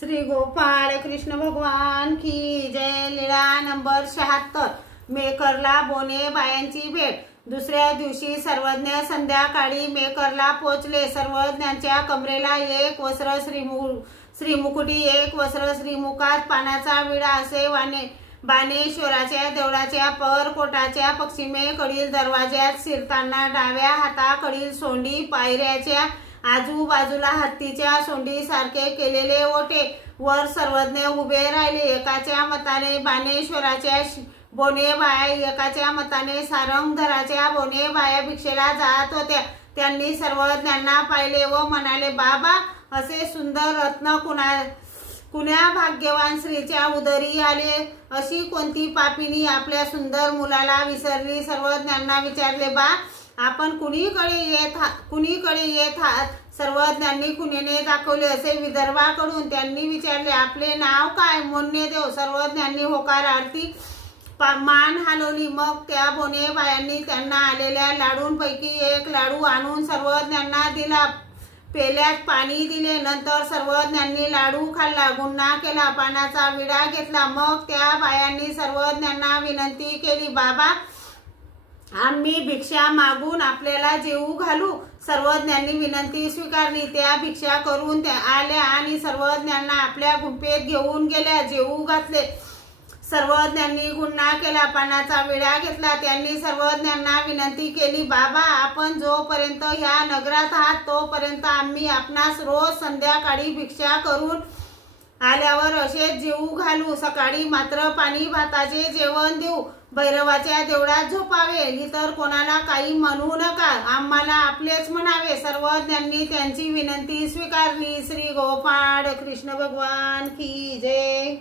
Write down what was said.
श्री गोपाळ कृष्ण भगवान की जय। लीळा नंबर 76। मेकरला बोने बायांची भेट। दुसऱ्या दिवशी सर्वज्ञ संध्याकाळी मेकरला पोचले। सर्वज्ञांच्या कमरेला एक वस्त्र श्रीमुकुटी, एक वस्त्र श्रीमुखात पानाचा विडा असे बाणेश्वराच्या देवळाच्या परकोटाच्या पश्चिमेकडील दरवाज्यात शिरताना डाव्या हाताकडील सोंडी पायऱ्याच्या आजूबाजूला हत्तीच्या सोंडी सारखे केलेले ओटे। वर सर्वज्ञ उभे राहिले। एकाच्या मताने बाणेश्वराच्या बोनेबाया, एकाच्या मताने सारंगधराच्या बोनेबाया भिक्षेला जात होत्या। त्यांनी सर्वज्ञांना पाहिले व म्हणाले, बाबा, असे सुंदर रत्न कुण्या भाग्यवान स्त्रीच्या उदरी आले? अशी कोणती पापिनी आपल्या सुंदर मुलाला विसरली? सर्वज्ञांना विचारले, बा, आपण कुणीकडे येत आहात? सर्वज्ञांनी खुणेने दाखवले असे विदर्भाकडून। त्यांनी विचारले, आपले नाव काय? मोन्यदेव। सर्वज्ञांनी होकारार्थी मान हलवली। मग त्या बोनेबायांनी त्यांना आलेल्या लाडूंपैकी एक लाडू आणून सर्वज्ञांना दिला। पेल्यात पाणी दिले। नंतर सर्वज्ञांनी लाडू खाल्ला, गुन्हा केला, पानाचा विडा घेतला। मग त्या बायांनी सर्वज्ञांना विनंती केली, बाबा, आम्ही भिक्षा मागून आपल्याला जेवू घालू। सर्वज्ञांनी विनंती स्वीकारली। त्या भिक्षा करून आल्या आणि सर्वज्ञांना आपल्या गुंफेत घेऊन गेल्या, जेवू घातले। सर्वज्ञांनी गुन्हा केला, पानाचा विडा घेतला। त्यांनी सर्वज्ञांना विनंती केली, बाबा, आपण जोपर्यंत ह्या नगरात आहात तोपर्यंत आम्ही आपणास रोज संध्याकाळी भिक्षा करून आल्यावर असेच जेवू घालू। सकाळी मात्र पाणी भाताचे जेवण देऊ। भैरवाच्या देवळात झोपावे, इतर कोणाला काही म्हणू नका, आम्हाला आपलेच म्हणावे। सर्वज्ञांनी त्यांची विनंती स्वीकारली। श्री गोपाळ कृष्ण भगवान की जय।